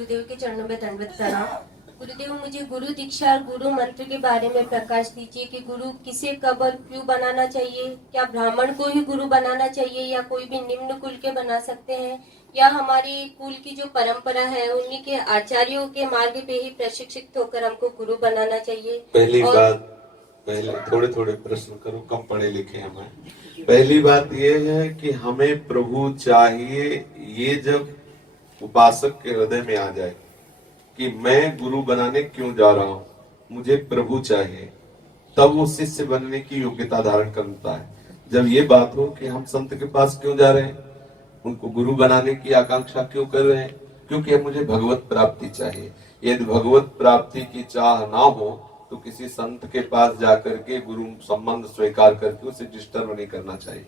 गुरुदेव के चरणों में दंडवत प्रणाम। गुरुदेव, मुझे गुरु दीक्षा और गुरु मंत्र के बारे में प्रकाश दीजिए कि गुरु किसे कब और क्यों बनाना चाहिए। क्या ब्राह्मण को ही गुरु बनाना चाहिए या कोई भी निम्न कुल के बना सकते हैं, या हमारी कुल की जो परंपरा है उन्हीं के आचार्यों के मार्ग पे ही प्रशिक्षित होकर हमको गुरु बनाना चाहिए। पहली बात, पहले थोड़े थोड़े प्रश्न करो, कम पढ़े लिखे हैं मैं। पहली बात यह है कि हमें प्रभु चाहिए, ये जब उपासक के हृदय में आ जाए कि मैं गुरु बनाने क्यों जा रहा हूं, मुझे प्रभु चाहिए, तब वो शिष्य बनने की योग्यता धारण करता है। जब ये बात हो कि हम संत के पास क्यों जा रहे हैं, उनको गुरु बनाने की आकांक्षा क्यों कर रहे हैं, क्योंकि मुझे भगवत प्राप्ति चाहिए। यदि भगवत प्राप्ति की चाह ना हो तो किसी संत के पास जाकर के गुरु संबंध स्वीकार करके उसे डिस्टर्ब नहीं करना चाहिए,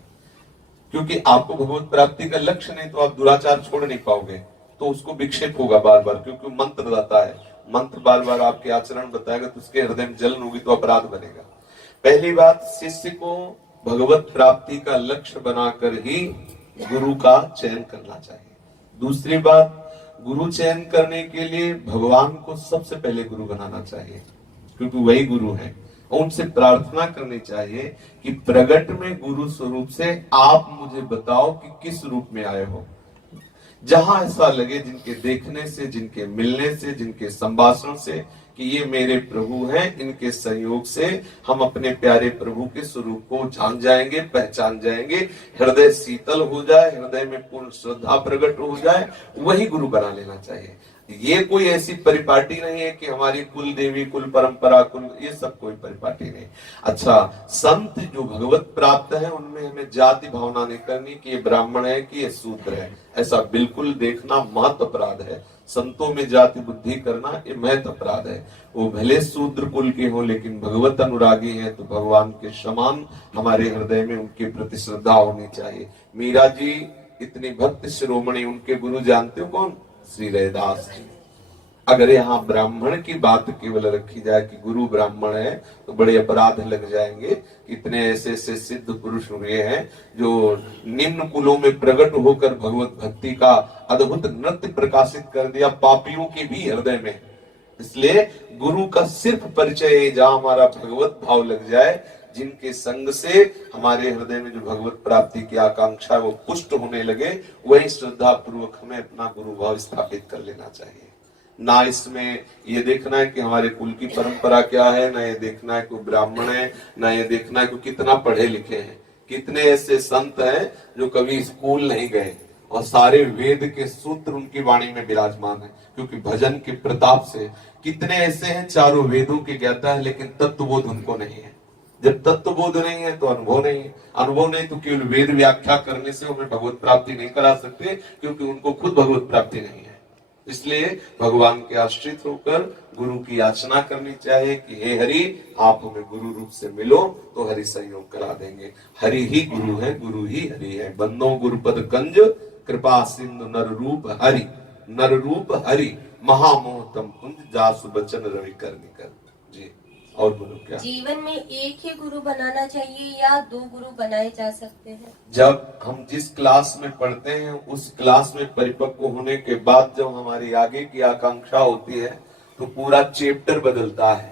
क्योंकि आपको भगवत प्राप्ति का लक्ष्य नहीं तो आप दुराचार छोड़ नहीं पाओगे, तो उसको विक्षेप होगा बार बार, क्योंकि मंत्र रहता है, मंत्र बार बार आपके आचरण बताएगा तो उसके हृदय में जलन होगी तो अपराध बनेगा। पहली बात, शिष्य को भगवत प्राप्ति का लक्ष्य बनाकर ही गुरु का चयन करना चाहिए। दूसरी बात, गुरु चयन करने के लिए भगवान को सबसे पहले गुरु बनाना चाहिए, क्योंकि वही गुरु है। उनसे प्रार्थना करनी चाहिए कि प्रगट में गुरु स्वरूप से आप मुझे बताओ कि किस रूप में आए हो। जहां ऐसा लगे, जिनके देखने से, जिनके मिलने से, जिनके संभाषण से कि ये मेरे प्रभु हैं, इनके सहयोग से हम अपने प्यारे प्रभु के स्वरूप को जान जाएंगे, पहचान जाएंगे, हृदय शीतल हो जाए, हृदय में पूर्ण श्रद्धा प्रकट हो जाए, वही गुरु बना लेना चाहिए। ये कोई ऐसी परिपाटी नहीं है कि हमारी कुल देवी, कुल परंपरा, कुल, ये सब कोई परिपाटी नहीं। अच्छा, संत जो भगवत प्राप्त है उनमें हमें जाति भावना नहीं करनी कि ये ब्राह्मण है कि ये शूद्र है, ऐसा बिल्कुल देखना महत अपराध है। संतों में जाति बुद्धि करना ये महत अपराध है। वो भले शूद्र कुल के हो लेकिन भगवत अनुरागी है तो भगवान के समान हमारे हृदय में उनके प्रति श्रद्धा होनी चाहिए। मीरा जी इतनी भक्त शिरोमणि, उनके गुरु जानते हो कौन? श्री रैदास जी। अगर यहाँ ब्राह्मण की बात केवल रखी जाए कि गुरु ब्राह्मण है तो बड़े अपराध लग जाएंगे। कितने ऐसे ऐसे सिद्ध पुरुष हुए हैं जो निम्न कुलों में प्रकट होकर भगवत भक्ति का अद्भुत नृत्य प्रकाशित कर दिया पापियों के भी हृदय में। इसलिए गुरु का सिर्फ परिचय जहां हमारा भगवत भाव लग जाए, जिनके संग से हमारे हृदय में जो भगवत प्राप्ति की आकांक्षा वो पुष्ट होने लगे, वही श्रद्धा पूर्वक हमें अपना गुरु भाव स्थापित कर लेना चाहिए। ना इसमें ये देखना है कि हमारे कुल की परंपरा क्या है, ना ये देखना है कोई ब्राह्मण है, ना ये देखना है कि कितना पढ़े लिखे हैं। कितने ऐसे संत हैं जो कभी स्कूल नहीं गए और सारे वेद के सूत्र उनकी वाणी में विराजमान है, क्योंकि भजन के प्रताप से। कितने ऐसे हैं चारों वेदों के ज्ञाता है लेकिन तत्वबोध उनको नहीं है। जब तत्वबोध नहीं है तो अनुभव नहीं है, अनुभव नहीं तो केवल वेद व्याख्या करने से हमें भगवत प्राप्ति नहीं करा सकते, क्योंकि उनको खुद भगवत प्राप्ति नहीं है। इसलिए भगवान के आश्रित होकर गुरु की याचना करनी चाहिए कि हे हरि, आप हमें गुरु रूप से मिलो तो हरि संयोग करा देंगे। हरि ही गुरु है, गुरु ही हरि है। बंदो गुरुपद कंज कृपा सिंधु नर रूप हरि, नर रूप हरि महामोहतम कुंज जासु बचन रवि कर निकर। जी, और गुरु क्या जीवन में एक ही गुरु बनाना चाहिए या दो गुरु बनाए जा सकते हैं? जब हम जिस क्लास में पढ़ते हैं उस क्लास में परिपक्व होने के बाद जब हमारी आगे की आकांक्षा होती है तो पूरा चैप्टर बदलता है।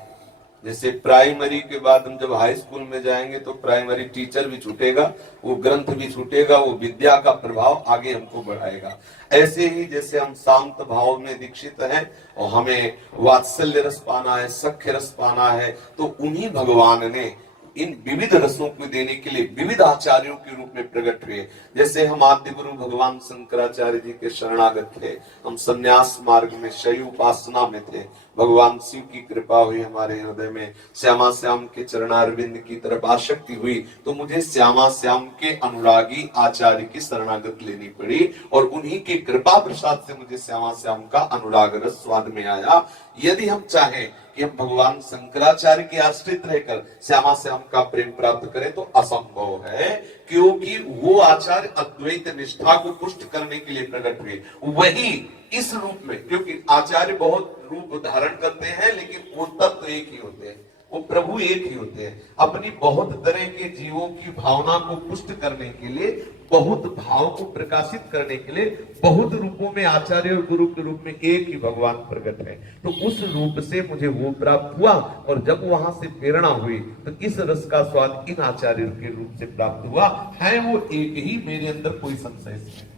जैसे प्राइमरी के बाद हम जब हाई स्कूल में जाएंगे तो प्राइमरी टीचर भी छूटेगा, वो ग्रंथ भी छूटेगा, वो विद्या का प्रभाव आगे हमको बढ़ाएगा। ऐसे ही जैसे हम शांत भाव में दीक्षित हैं और हमें वात्सल्य रस पाना है, सख्य रस पाना है, तो उन्हीं भगवान ने इन विविध रसों को देने के लिए विविध आचार्यों के रूप में प्रकट हुए। जैसे हम आद्य गुरु भगवान शंकराचार्य जी के शरणागत थे, हम संन्यास मार्ग में शैव उपासना में थे, भगवान शिव की कृपा हुई, हमारे हृदय में श्यामा श्याम के चरणारविंद की तरफ आसक्ति हुई, तो मुझे श्यामा श्याम के अनुरागी आचार्य की शरणागत लेनी पड़ी और उन्हीं की कृपा प्रसाद से मुझे श्यामा श्याम का अनुराग रस स्वाद में आया। यदि हम चाहें कि हम भगवान शंकराचार्य के आश्रित रहकर श्यामा श्याम का प्रेम प्राप्त करें तो असंभव है, क्योंकि वो आचार्य अद्वैत निष्ठा को पुष्ट करने के लिए प्रकट हुए, वही इस रूप में। क्योंकि आचार्य बहुत रूप धारण करते हैं लेकिन वो तत्व एक ही होते हैं। वो प्रभु एक ही होते हैं। अपनी बहुत तरह के जीवों की भावना को पुष्ट करने के लिए, बहुत भाव को प्रकाशित करने के लिए बहुत रूपों में आचार्य और गुरु के रूप में एक ही भगवान प्रकट है। तो उस रूप से मुझे वो प्राप्त हुआ, और जब वहां से प्रेरणा हुई तो इस रस का स्वाद इन आचार्यों के रूप से प्राप्त हुआ है। वो एक ही, मेरे अंदर कोई संशय नहीं।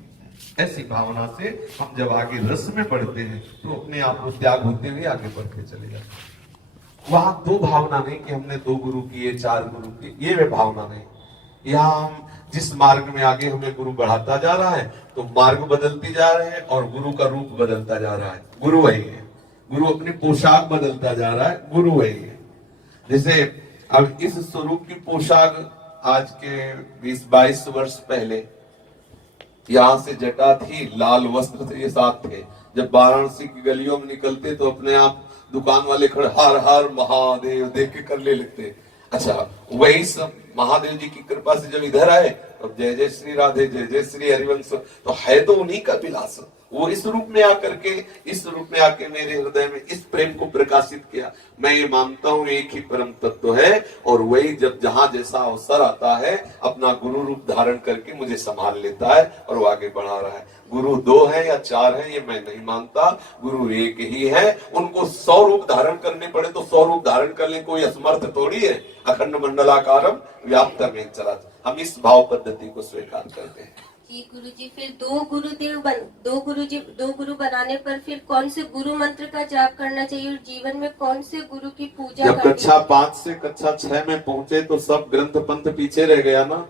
ऐसी भावना से हम जब आगे रस में बढ़ते हैं तो अपने आप को त्याग होते हुए आगे बढ़ते चले जाते हैं। वहां दो भावना नहीं कि हमने 2 गुरु किए, 4 गुरु किए, ये वे भावना नहीं। यहाँ हम जिस मार्ग में आगे हमें गुरु बढ़ाता जा रहा है तो मार्ग बदलती जा रहे हैं और गुरु का रूप बदलता जा रहा है। गुरु वही है, गुरु अपनी पोशाक बदलता जा रहा है, गुरु वही है। जैसे अब इस स्वरूप की पोशाक आज के 20-22 वर्ष पहले यहाँ से जटा थी, लाल वस्त्र थे, ये साथ थे। जब वाराणसी की गलियों में निकलते तो अपने आप दुकान वाले खड़े हर हर महादेव देख के करने लगते। अच्छा, वही सब महादेव जी की कृपा से जब इधर आए तो जय जय श्री राधे, जय जय श्री हरिवंश, तो है तो उन्हीं का विलास। वो इस रूप में आकर के, इस रूप में आके मेरे हृदय में इस प्रेम को प्रकाशित किया। मैं ये मानता हूँ एक ही परम तत्व है, और वही जब जहां जैसा अवसर आता है अपना गुरु रूप धारण करके मुझे संभाल लेता है और वो आगे बढ़ा रहा है। गुरु 2 है या 4 है ये मैं नहीं मानता, गुरु एक ही है। उनको 100 रूप धारण करने पड़े तो 100 रूप धारण करने कोई असमर्थ थोड़ी है। अखंड मंडलाकारम व्याप्तमेव चराचरम्, हम इस भाव पद्धति को स्वीकार करते हैं। जी गुरुजी, फिर दो गुरु बनाने पर फिर कौन से गुरु मंत्र का जाप करना चाहिए और जीवन में कौन से गुरु की पूजा जब करनी कक्षा 5 से कक्षा 6 में पहुंचे तो सब ग्रंथ पंथ पीछे रह गया ना।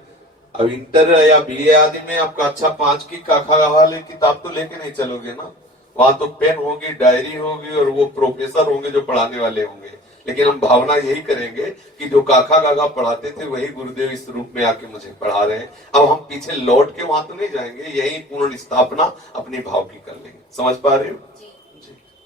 अब इंटर या बीए आदि में आप कक्षा 5 की काखा वाले किताब तो लेके नहीं चलोगे ना। वहां तो पेन होगी, डायरी होगी और वो प्रोफेसर होंगे जो पढ़ाने वाले होंगे। लेकिन हम भावना यही करेंगे कि जो काका काका पढ़ाते थे वही गुरुदेव इस रूप में आके मुझे पढ़ा रहे हैं। अब हम पीछे लौट के वहां तो नहीं जाएंगे, यही पूर्ण स्थापना अपनी भाव की कर लेंगे। समझ पा रहे हो? जी।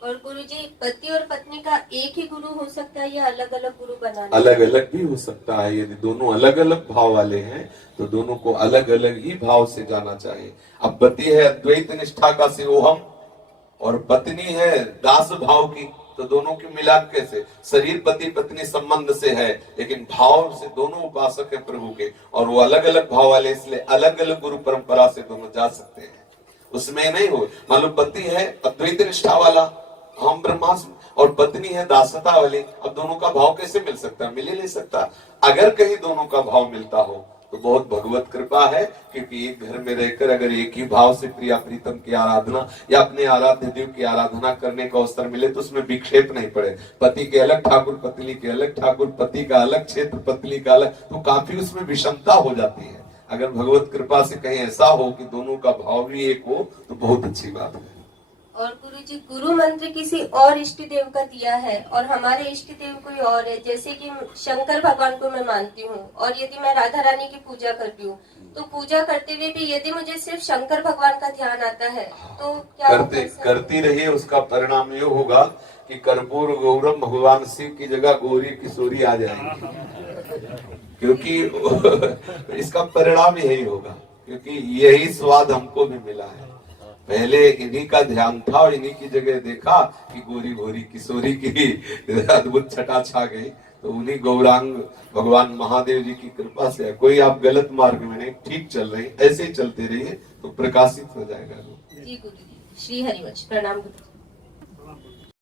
और गुरुजी, पति और पत्नी का एक ही गुरु हो सकता है या अलग अलग गुरु बनाना? अलग अलग भी हो सकता है। यदि दोनों अलग अलग भाव वाले हैं तो दोनों को अलग अलग ही भाव से जाना चाहिए। अब पति है अद्वैत निष्ठा का शिवोहम और पत्नी है दास भाव की, तो दोनों की मिलाप कैसे? शरीर पति पत्नी संबंध से है लेकिन भाव से दोनों उपासक है प्रभु के, और वो अलग अलग भाव वाले, इसलिए अलग अलग गुरु परंपरा से दोनों जा सकते हैं। उसमें नहीं हो, मान लो पति है अद्वैत निष्ठा वाला, हम ब्रह्मास्म, और पत्नी है दासता वाली, अब दोनों का भाव कैसे मिल सकता है? मिल ही नहीं सकता। अगर कहीं दोनों का भाव मिलता हो तो बहुत भगवत कृपा है, क्योंकि एक घर में रहकर अगर एक ही भाव से प्रिया प्रीतम की आराधना या अपने आराध्य देव की आराधना करने का अवसर मिले तो उसमें विक्षेप नहीं पड़े। पति के अलग ठाकुर, पत्नी के अलग ठाकुर, पति का अलग क्षेत्र, पत्नी का अलग, तो काफी उसमें विषमता हो जाती है। अगर भगवत कृपा से कहीं ऐसा हो कि दोनों का भाव भी एक हो तो बहुत अच्छी बात है। और गुरुजी, गुरु मंत्र किसी और इष्ट देव का दिया है और हमारे इष्ट देव कोई और है, जैसे कि शंकर भगवान को मैं मानती हूँ और यदि मैं राधा रानी की पूजा करती हूँ तो पूजा करते हुए भी यदि मुझे सिर्फ शंकर भगवान का ध्यान आता है तो क्या करती रहिए। उसका परिणाम ये होगा कि कर्पूर गौरम भगवान शिव की जगह गौरी किशोरी आ जाएंगी, क्योंकि इसका परिणाम यही होगा, क्योंकि यही स्वाद हमको भी मिला है। पहले इन्हीं का ध्यान था और इन्हीं की जगह देखा कि गोरी गोरी किशोरी की अद्भुत छटा छा गई, तो उन्हीं गौरांग भगवान महादेव जी की कृपा से कोई आप गलत मार्ग में नहीं, ठीक चल रही, ऐसे ही चलते रहिए तो प्रकाशित हो जाएगा। जी गुरु जी, श्री हरिवंश, प्रणाम गुरु।